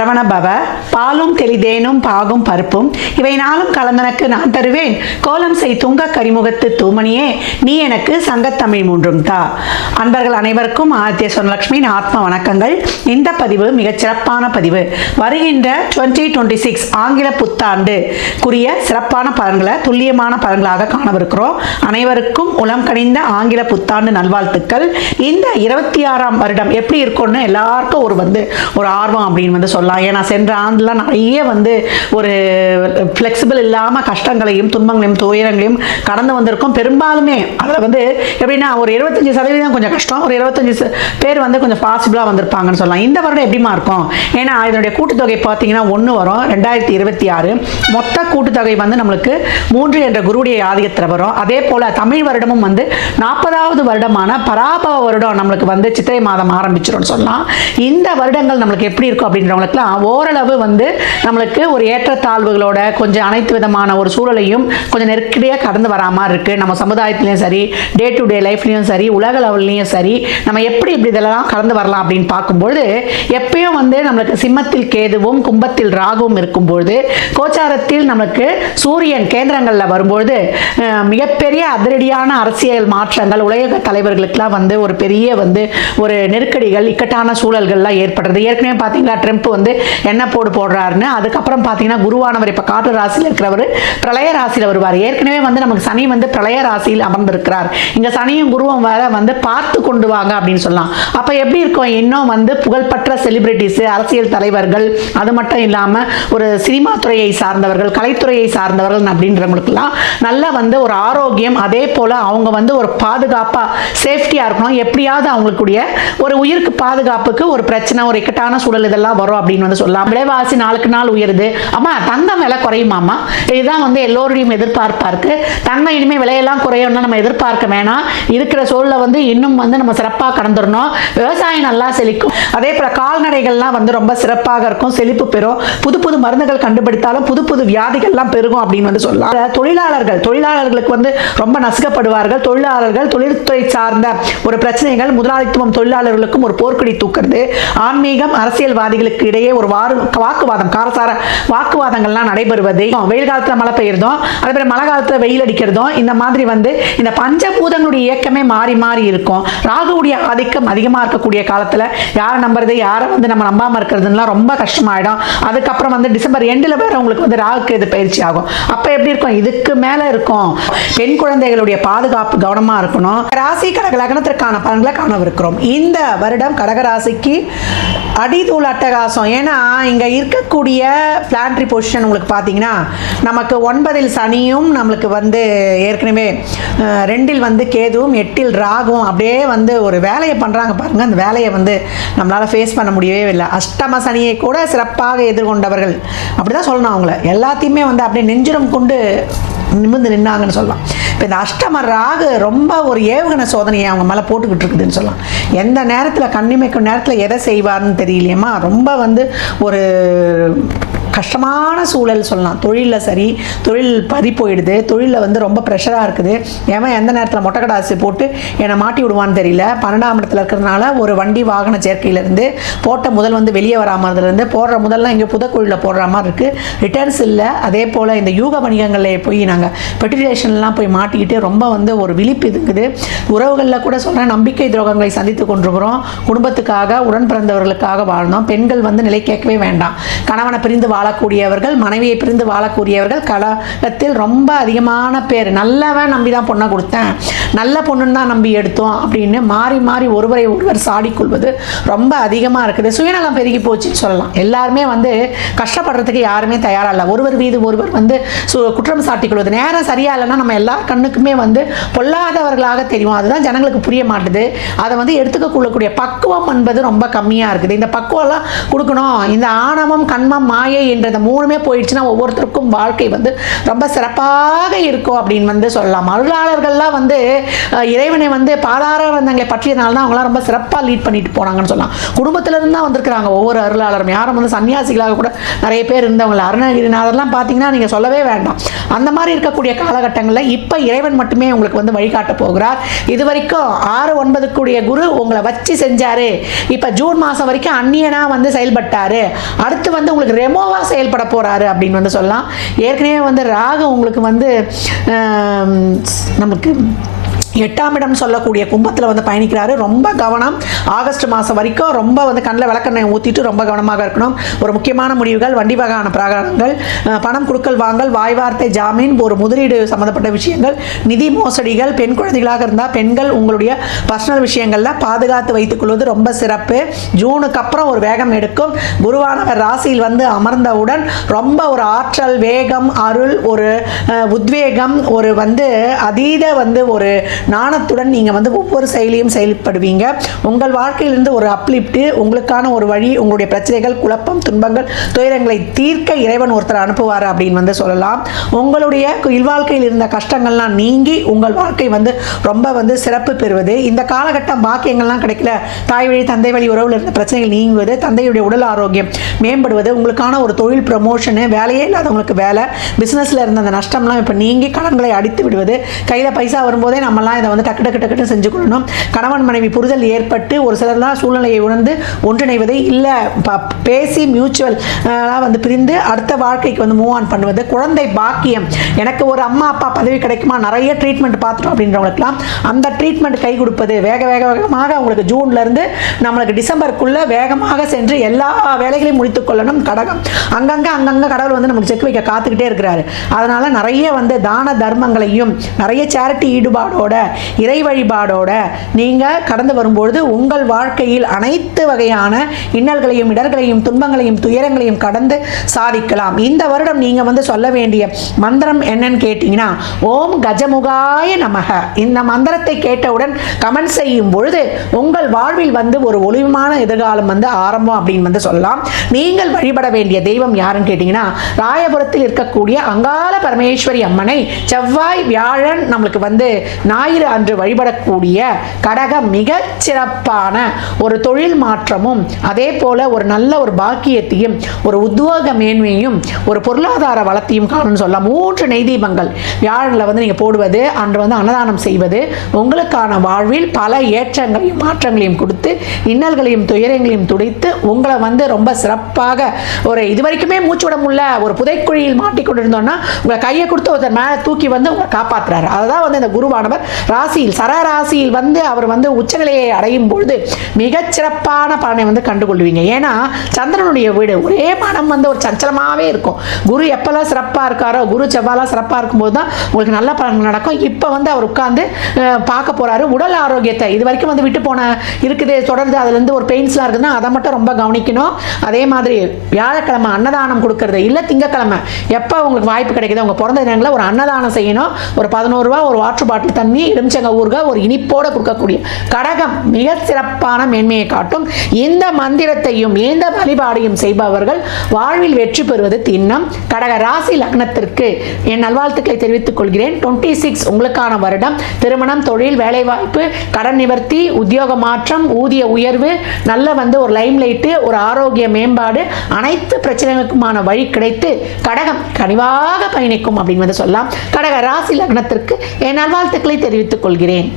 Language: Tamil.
சரவண பவ, பாலும் தெளிதேனும் பாகும் பருப்பும் இவை நாளும் கலந்தனக்கு நான் தருவேன், கோலம் செய் துங்க கரிமுகத்து தூமணியே நீ எனக்கு சங்கத்தமிழ் மூன்றும் தா. அன்பர்கள் அனைவருக்கும் ஆதித்ய சொர்ணலட்சுமியின் ஆத்ம வணக்கங்கள். இந்த பதிவு மிகச் சிறப்பான பதிவு. வருகின்ற 2026 ஆங்கில புத்தாண்டுக்குரிய சிறப்பான பலன்களை துல்லியமான பலன்களாக காணவிருக்கிறோம். அனைவருக்கும் உளம் கனிந்த ஆங்கில புத்தாண்டு நல்வாழ்த்துக்கள். இந்த 26ஆம் வருடம் எப்படி இருக்கும்னு எல்லாருக்கும் ஒரு ஆர்வம் அப்படின்னு சொல்லலாம். ஏன்னா சென்ற ஆண்டுலாம் நிறைய ஒரு ஃப்ளெக்சிபிள் இல்லாமல் கஷ்டங்களையும் துன்பங்களையும் துயரங்களையும் கடந்து வந்திருக்கும். பெரும்பாலுமே அதில் எப்படின்னா ஒரு 25% கொஞ்சம் கஷ்டம், ஒரு 25 பேர் கொஞ்சம் பாசிபிளாக வந்திருப்பாங்கன்னு சொல்லலாம். இந்த வருடம் எப்படிமா இருக்கும்? ஏன்னா இதனுடைய கூட்டுத்தொகை பார்த்தீங்கன்னா 1 வரும். 2026 மொத்த கூட்டுத்தொகை நம்மளுக்கு 3 என்ற குருவுடைய ஆதிக்கத்தில் வரும். அதே போல் தமிழ் வருடமும் 40வது வருடமான பராபவ வருடம் நம்மளுக்கு சித்திரை மாதம் ஆரம்பிச்சிடும் சொல்லலாம். இந்த வருடங்கள் நம்மளுக்கு எப்படி இருக்கும் அப்படின்றவங்களுக்குலாம் ஓரளவு நம்மளுக்கு ஒரு ஏற்றத்தாழ்வுகளோட கொஞ்சம் அனைத்து விதமான ஒரு சூழலையும் கொஞ்சம் நெருக்கடியாக கடந்து வரா மாதிரி இருக்கு. நம்ம சமுதாயத்திலையும் சரி, டே டு டே லைஃப்லையும் சரி, உலக லெவல்லையும் சரி, நம்ம எப்படி இதெல்லாம் கடந்து வரலாம் அப்படின்னு பார்க்கும்பொழுது எப்பயும் நம்மளுக்கு சிம்மத்தில் கேதுவும் கும்பத்தில் ராகுவும் இருக்கும்பொழுது கோச்சாரத்தில் நம்மளுக்கு சூரியன் கேந்திரங்களில் வரும்பொழுது மிகப்பெரிய அதிரடியான அரசியல் மாற்றங்கள் உலக தலைவர்களுக்கெல்லாம் ஒரு பெரிய ஒரு நெருக்கடிகள் இக்கட்டான சூழல்கள்லாம் ஏற்படுறது. ஏற்கனவே பார்த்தீங்களா ட்ரம்ப் என்ன போடுறாருன்னு. அதுக்கப்புறம் பார்த்தீங்கன்னா குருவானவர் இப்போ காற்று ராசியில் இருக்கிறவர் பிரளய ராசியில் வருவார். ஏற்கனவே நமக்கு சனி பிரளய ராசியில் அமர்ந்திருக்கிறார். இங்கே சனியும் குருவும் வேற பார்த்து கொண்டு வாங்க அப்படின்னு சொல்லலாம். அப்போ எப்படி இருக்கும்? இன்னும் புகழ்பெற்ற செலிபிரிட்டிஸ், அரசியல் தலைவர்கள், அது மட்டும் இல்லாமல் ஒரு சினிமா துறையை சார்ந்தவர்கள், கலைத்துறையை சார்ந்தவர்கள் அப்படின்றவங்களுக்குலாம் நல்ல ஒரு ஆரோக்கியம், அதே போல் அவங்க ஒரு பாதுகாப்பாக சேஃப்டியாக இருக்கணும். எப்படியாவது அவங்களுக்குடைய ஒரு உயிருக்கு பாதுகாப்புக்கு ஒரு பிரச்சனை, ஒரு இக்கட்டான சூழல் இதெல்லாம் வரும் அப்படின்னு சொல்லலாம். விலைவாசி நாளுக்கு நாள் உயருது. அம்மா தங்கம் விலை குறையுமாம்மா? இதுதான் எல்லோருடையும் எதிர்பார்ப்பா இருக்கு. தங்கம் இனிமேல் விலையெல்லாம் குறையும்னா நம்ம எதிர்பார்க்க வேணாம். இருக்கிற சூழலை இன்னும் நம்ம சிறப்பாக கடந்துடணும். விவசாயம் நல்லா செழிக்கும். அதே போல கால்நடைகள்லாம் ரொம்ப சிறப்பாக இருக்கும், செழிப்பு பெறும். புது புது மருந்துகள் கண்டுபிடித்தாலும் புது புது வியாதிகள்லாம் பெருகும் அப்படின்னு சொல்லலாம். தொழிலாளர்களுக்கு ரொம்ப நசுக்கப்படுவார்கள். தொழில்துறை சார்ந்த ஒரு பிரச்சனைகள் முதலாளித்துவம் தொழிலாளர்களுக்கும் ஒரு போர்க்கொடி தூக்குறது. ஆன்மீகம் அரசியல்வாதிகளுக்கு இடையே ஒரு வாக்குவாதம், காரசார வாக்குவாதங்கள்லாம் நடைபெறுவது. வெயில் காலத்துல மழை பெய்யறதும், அதே போல மழை காலத்துல வெயில் அடிக்கிறதும், இந்த மாதிரி இந்த பஞ்சபூதங்களுடைய இயக்கமே மாறி மாறி இருக்கும். ராகுவுடைய ஆதிக்கம் அதிகமா இருக்கக்கூடிய காலத்துல யாரை நம்புறது, யாரை நம்ம நம்பாம இருக்கிறதுனா ரொம்ப கஷ்டமாயிடும். அதுக்கப்புறம் டிசம்பர் எண்டில் வேற உங்களுக்கு ராகுக்கு இது பயிற்சி ஆகும். அப்ப எப்படி இருக்கும்? இதுக்கு மேல இருக்கும். பெண் குழந்தைகளுடைய பாதுகாப்பு கவனமா இருக்கணும். ராசி கடக லக்னத்திற்கான பலன்களை காணவிருக்கிறோம். இந்த வருடம் கடகராசிக்கு அடிதூள் அட்டகாசம். ஏன்னா இங்க இருக்கக்கூடிய பிளானட்டரி பொசிஷன் உங்களுக்கு பார்த்தீங்கன்னா நமக்கு 9ல் சனியும், நம்மளுக்கு ஏற்கனவே 2ல் கேதுவும், 8ல் ராகுவும் அப்படியே ஒரு வேலையை பண்றாங்க பாருங்க. அந்த வேலையை நம்மளால ஃபேஸ் பண்ண முடியவே இல்லை. அஷ்டம சனியை கூட சிறப்பாக எதிர்கொண்டவர்கள் அப்படிதான் சொல்லணும். அவங்கள எல்லாத்தையுமே அப்படியே நெஞ்சிடம் கொண்டு நிமிர்ந்து நின்னாங்கன்னு சொல்லலாம். இப்போ இந்த அஷ்டம ராகு ரொம்ப ஒரு ஏவுகணை சோதனையை அவங்க மேலே போட்டுக்கிட்டு இருக்குதுன்னு சொல்லலாம். எந்த நேரத்தில் கண்ணிமைக்கும் நேரத்தில் எதை செய்வார்னு தெரியலையம்மா. ரொம்ப ஒரு கஷ்டமான சூழல் சொல்லலாம். தொழிலில் சரி, தொழில் பறி போயிடுது. தொழிலில் ரொம்ப ப்ரெஷராக இருக்குது. ஏன் எந்த நேரத்தில் மொட்டைக்கடாசி போட்டு என்னை மாட்டி விடுவான்னு தெரியல. 12ஆம் இடத்துல இருக்கிறதுனால ஒரு வண்டி வாகன சேர்க்கையிலேருந்து போட்ட முதல் வெளியே வராமலேருந்து போடுற முதல்லாம் இங்கே புதக்குழியில் போடுற மாதிரி இருக்குது. ரிட்டர்ன்ஸ் இல்லை. அதே போல் இந்த யூக வணிகங்களில் போய் நாங்கள் பெட்டிலேஷன்லாம் போய் மாட்டிக்கிட்டு ரொம்ப ஒரு விழிப்பு இருக்குது. உறவுகளில் கூட சொல்கிறேன், நம்பிக்கை துரோகங்களை சந்தித்து கொண்டிருக்கிறோம். குடும்பத்துக்காக உடன் பிறந்தவர்களுக்காக வாழ்ந்தோம். பெண்கள் நிலை கேட்கவே வேண்டாம். கணவனை பிரிந்து வாழக்கூடியவர்கள், மனைவியை பிரிந்து வாழக்கூடியவர்கள் கலகத்தில் ரொம்ப அதிகமான பேர். நல்லவன் நம்பி தான் பொண்ணை கொடுத்தேன், நல்ல பொண்ணுன்னு தான் நம்பி எடுத்தோம் அப்படின்னு மாறி மாறி ஒருவரை ஒருவர் சாடிக்கொள்வது ரொம்ப அதிகமாக இருக்குது. சுயநலம் பெருகி போச்சுன்னு சொல்லலாம். எல்லாருமே கஷ்டப்படுறதுக்கு யாருமே தயாராக இல்லை. ஒருவர் மீது ஒருவர் குற்றம் சாட்டிக்கொள்வது. நேரம் சரியா இல்லைன்னா நம்ம எல்லா கண்ணுக்குமே பொல்லாதவர்களாக தெரியும். அதுதான் ஜனங்களுக்கு புரிய மாட்டுது. அதை எடுத்துக்கொள்ளக்கூடிய பக்குவம் என்பது ரொம்ப கம்மியாக இருக்குது. இந்த பக்குவம்லாம் கொடுக்கணும். இந்த ஆணவம், கண்மம், மாயை அப்படின்றது மூணுமே போயிடுச்சுன்னா ஒவ்வொருத்தருக்கும் வாழ்க்கை வந்து ரொம்ப சிறப்பாக இருக்கும் அப்படின்னு வந்து சொல்லலாம். அருளாளர்கள்லாம் வந்து இறைவனை வந்து பாதார வந்தங்களை பற்றியதுனால தான் அவங்களாம் ரொம்ப சிறப்பாக லீட் பண்ணிட்டு போனாங்கன்னு சொல்லலாம். குடும்பத்திலிருந்து தான் வந்திருக்கிறாங்க ஒவ்வொரு அருளாளரும். யாரும் வந்து சன்னியாசிகளாக கூட நிறைய பேர் இருந்தவங்க. அருணகிரிநாதர்லாம் பார்த்தீங்கன்னா நீங்கள் சொல்லவே வேண்டாம். அந்த மாதிரி இருக்கக்கூடிய காலகட்டங்களில் இப்போ இறைவன் மட்டுமே உங்களுக்கு வந்து வழிகாட்ட போகிறார். இது வரைக்கும் 6-9 கூடிய குரு உங்களை வச்சு செஞ்சாரு. இப்போ ஜூன் மாதம் வரைக்கும் அந்நியனா வந்து செயல்பட்டாரு. அடுத்து வந்து உங்களுக்கு ரெமோவா செயல்பட போறாரு அப்படின்னு வந்து சொல்லலாம். ஏற்கனவே வந்து ராகு உங்களுக்கு வந்து நமக்கு 8ஆம் இடம் சொல்லக்கூடிய கும்பத்தில் வந்து பயணிக்கிறாரு. ரொம்ப கவனம். ஆகஸ்ட் மாதம் வரைக்கும் ரொம்ப வந்து கண்ணில் விளக்கெண்ணெய் ஊற்றிட்டு ரொம்ப கவனமாக இருக்கணும். ஒரு முக்கியமான முடிவுகள், வண்டி வாகன பிரகாரங்கள், பணம் கொடுக்கல் வாங்கல், வாய் வார்த்தை ஜாமீன், ஒரு முதலீடு சம்மந்தப்பட்ட விஷயங்கள், நிதி மோசடிகள், பெண் குழந்தைகளாக இருந்தால் பெண்கள் உங்களுடைய பர்சனல் விஷயங்களில் பாதுகாத்து வைத்துக் கொள்வது ரொம்ப சிறப்பு. ஜூனுக்கு அப்புறம் ஒரு வேகம் எடுக்கும். குருவானவர் ராசியில் வந்து அமர்ந்தவுடன் ரொம்ப ஒரு ஆற்றல், வேகம், அருள், ஒரு உத்வேகம், ஒரு வந்து அதீத வந்து ஒரு நாணத்துடன் நீங்கள் வந்து ஒவ்வொரு செயலையும் செயல்படுவீங்க. உங்கள் வாழ்க்கையிலிருந்து ஒரு அப்லிப்ட், உங்களுக்கான ஒரு வழி, உங்களுடைய பிரச்சனைகள், குழப்பம், துன்பங்கள், துயரங்களை தீர்க்க இறைவன் ஒருத்தர் அனுப்புவார் அப்படின்னு வந்து சொல்லலாம். உங்களுடைய இல்வாழ்க்கையில் இருந்த கஷ்டங்கள்லாம் நீங்கி உங்கள் வாழ்க்கை வந்து ரொம்ப வந்து சிறப்பு பெறுவது. இந்த காலகட்டம் பாக்கியங்கள்லாம் கிடைக்கல, தாய் வழி தந்தை வழி உறவில் இருந்த பிரச்சனைகள் நீங்குவது, தந்தையுடைய உடல் ஆரோக்கியம் மேம்படுவது, உங்களுக்கான ஒரு தொழில் ப்ரமோஷனு, வேலையே இல்லாதவங்களுக்கு வேலை, பிஸ்னஸில் இருந்த அந்த நஷ்டம்லாம் இப்போ நீங்கி கடன்களை அடித்து விடுவது, கையில் பைசா வரும்போதே நம்மளாம் இதை வந்து டக்கு செஞ்சு கொள்ளணும். கணவன் மனைவி புரிதல் ஏற்பட்டு ஒரு சிலர்லாம் சூழ்நிலையை உணர்ந்து ஒன்றிணைவது, இல்லை பேசி மியூச்சுவல் வந்து பிரிந்து அடுத்த வாழ்க்கைக்கு வந்து மூவ் ஆன் பண்ணுவது. குழந்தை பாக்கியம், எனக்கு ஒரு அம்மா அப்பா பதவி கிடைக்குமா, நிறைய ட்ரீட்மெண்ட் பார்த்துட்டோம் அப்படின்றவங்களுக்குலாம் அந்த ட்ரீட்மெண்ட் கை கொடுப்பது. வேகமாக அவங்களுக்கு ஜூன்லேருந்து நம்மளுக்கு டிசம்பருக்குள்ள வேகமாக சென்று எல்லா வேலைகளையும் முடித்துக் கொள்ளணும். கடகம் அங்கங்கே கடவுள் வந்து நமக்கு செக் வைக்க காத்துக்கிட்டே இருக்கிறாரு. அதனால நிறைய வந்து தான தர்மங்களையும் நிறைய சேரிட்டி ஈடுபாடோட இறை வழிபாடோட நீங்கள் கடந்து வரும்பொழுது உங்கள் வாழ்க்கையில் அனைத்து வகையான இன்னல்களையும் இடர்களையும் துன்பங்களையும் துயரங்களையும் கடந்து சாதிக்கலாம். இந்த வருடம் நீங்கள் வந்து சொல்ல வேண்டிய மந்திரம் என்னன்னு கேட்டீங்கன்னா, ஓம் கஜமுகாய நமக. இந்த மந்திரத்தை கேட்டவுடன் கமெண்ட் செய்யும் பொழுது உங்கள் வாழ்வில் வந்து ஒரு ஒளிமான எதிர்காலம் வந்து ஆரம்பம் அப்படின்னு வந்து சொல்லலாம். நீங்கள் வழிபட வேண்டிய தெய்வம் யாருன்னு கேட்டீங்கன்னா, ராயபுரத்தில் இருக்கக்கூடிய அங்காள பரமேஸ்வரி அம்மனை செவ்வாய் வியாழன் நம்மளுக்கு வந்து ஞாயிறு அன்று வழிபடக்கூடிய கடகம் மிகச் சிறப்பான ஒரு தொழில் மாற்றமும் அதே போல ஒரு நல்ல ஒரு பாக்கியத்தையும் ஒரு உத்யோக மேன்மையும் ஒரு பொருளாதார வளத்தையும் காணும்னு சொல்லலாம். 3 நெய் தீபங்கள் வியாழனில் வந்து நீங்கள் போடுவது, அன்று வந்து அன்னதானம் செய்வது உங்களுக்கான வாழ்வில் பல ஏற்றங்களையும் மாற்றங்களையும் கொடுத்து இன்னல்களையும் துயரங்களையும் துடைத்து உங்களை வந்து ரொம்ப சிறப்பாக ஒரு இது வரைக்குமே மூச்சு விட முடியல ஒரு புதைக்குழியில் மாட்டிக்கொண்டு இருந்தோம்னா உங்களை கையை கொடுத்து ஒருத்தர் மேலே தூக்கி வந்து உங்களை காப்பாற்றுறாரு. அதுதான் வந்து இந்த குருவானவர் ராசியில் சரராசியில் வந்து அவர் வந்து உச்சநிலையை அடையும் பொழுது மிகச்சிறப்பான பலனை வந்து கண்டுகொள்வீங்க. ஏன்னா சந்திரனுடைய வீடு ஒரே மனம் வந்து ஒரு சஞ்சலமாகவே இருக்கும். குரு எப்பெல்லாம் சிறப்பாக இருக்காரோ, குரு செவ்வாலாம் சிறப்பாக இருக்கும்போது தான் உங்களுக்கு நல்ல பலன்கள் நடக்கும். இப்போ வந்து அவர் உட்கார்ந்து பார்க்க போறாரு உடல் ஆரோக்கியத்தை. இது வரைக்கும் வந்து விட்டு போன இருக்குது தொடர்ந்து அதுலேருந்து ஒரு பெயின்ஸ்லாம் இருக்குதுன்னா அதை மட்டும் ரொம்ப கவனிக்கணும். அதே மாதிரி வியாழக்கிழமை அன்னதானம் கொடுக்கறது, இல்லை திங்கக்கிழமை எப்போ உங்களுக்கு வாய்ப்பு கிடைக்குது உங்கள் பிறந்த தினங்களில் ஒரு அன்னதானம் செய்யணும். ஒரு 11 ரூபா ஒரு வாட்டர் பாட்டில் தண்ணி, எலுமிச்சங்க ஊறுகாய், ஒரு இனிப்போட கொடுக்கக்கூடிய கடகம் மிக சிறப்பான மேன்மையை காட்டும். இந்த மந்திரத்தையும் இந்த வழிபாடையும் செய்பவர்கள் வாழ்வில் வெற்றி பெறுவது திண்ணம். கடக ராசி லக்னத்திற்கு என் நல்வாழ்த்துக்களை தெரிவித்துக் கொள்கிறேன். 26 உங்களுக்கான வருடம். திருமணம், தொழில், வேலைவாய்ப்பு, கடன் நிவர்த்தி, உத்தியோக மாற்றம், ஊதிய உயர்வு, நல்ல வந்து ஒரு லைம்லைட்டு, ஒரு ஆரோக்கிய மேம்பாடு, அனைத்து பிரச்சனைகளுக்குமான வழி கிடைத்து கடகம் கனிவாக பயணிக்கும் அப்படின்னு வந்து சொல்லலாம். கடக ராசி லக்னத்திற்கு என் நல்வாழ்த்துக்களை தெரிவித்துக் கொள்கிறேன்.